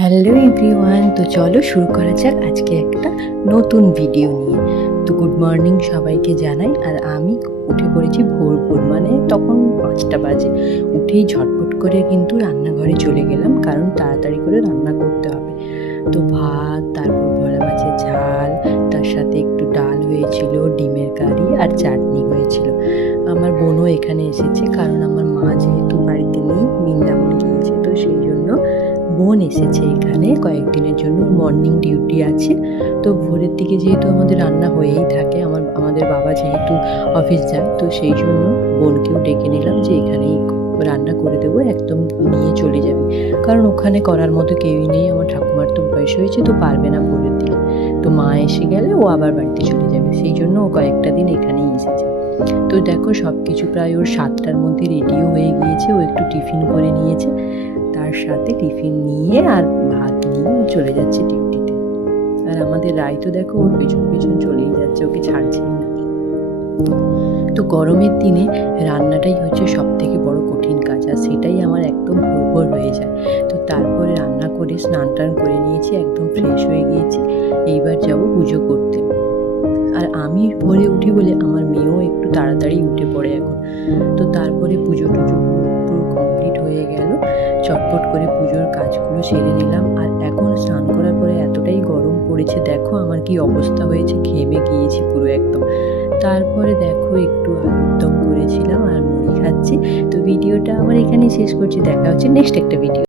Hello everyone, তো চলো শুরু করা যাক আজকে একটা নতুন ভিডিও নিয়ে। তো গুড মর্নিং সবাইকে জানাই। আর আমি উঠে পড়েছি ভোর ভোর, মানে তখন 5টা বাজে। উঠেই ঝটপট করে কিন্তু রান্নাঘরে চলে গেলাম, কারণ তাড়াতাড়ি করে রান্না করতে হবে। তো ভাত, তারপর ভোলা মাছের ঝাল, তার সাথে একটু ডাল হয়েছিল, ডিমের কারি আর চাটনি হয়েছিল। আমার বোনও এখানে এসেছে, কারণ আমার মা যেহেতু বাড়িতে নেই, বৃন্দাবন গিয়েছে, তো সেই জন্য বোন এসেছে এখানে কয়েকদিনের জন্য। মর্নিং ডিউটি আছে, তো ভোরের দিকে যেহেতু আমাদের রান্না হয়েই থাকে, আমাদের বাবা যেহেতু অফিস যায়, তো সেই জন্য বোনকেও ডেকে নিলাম যে এখানেই রান্না করে দেবো, একদম নিয়ে চলে যাবে, কারণ ওখানে করার মতো কেউই নেই। আমার ঠাকুমার তো বয়স হয়েছে, তো পারবে না ভোরের দিকে। তো মা এসে গেলে ও আবার বাড়িতে চলে যাবে, সেই জন্য ও কয়েকটা দিন এখানেই এসেছে। তো দেখো সব কিছু প্রায় ওর 7টার মধ্যে রেডিও হয়ে গিয়েছে। ও একটু টিফিন করে নিয়েছে, তার সাথে টিফিন নিয়ে আর ভাত নিয়ে চলে যাচ্ছে ডিউটিতে। আর আমাদের রায় তো দেখো ওর পেছন পেছন চলেই যাচ্ছে, ওকে ছাড়ছেই না। তো গরমের দিনে রান্নাটাই হচ্ছে সব থেকে বড় কঠিন কাজ, আর সেটাই আমার একদম ভোর হয়ে যায়। তো তারপরে রান্না করে স্নান টান করে নিয়েছি, একদম ফ্রেশ হয়ে গিয়েছি। এইবার যাব পুজো করতে। আর আমি ভোরে উঠি বলে আমার মেয়েও একটু তাড়াতাড়ি উঠে পড়ে এখন। তো তারপরে পুজো টুজো পুরো কমপ্লিট হয়ে গেল। চটপট করে পুজোর কাজগুলো সেরে নিলাম। আর এখন স্নান করার পরে এতটাই গরম পড়েছে, দেখো আমার কি অবস্থা হয়েছে, ঘেমে গিয়েছি পুরো একদম। তারপরে দেখো একটু আলুর দম করেছিলাম আর মুড়ি খাচ্ছি। তো ভিডিওটা আমার এখানেই শেষ করছি, দেখা হচ্ছে নেক্সট একটা ভিডিও।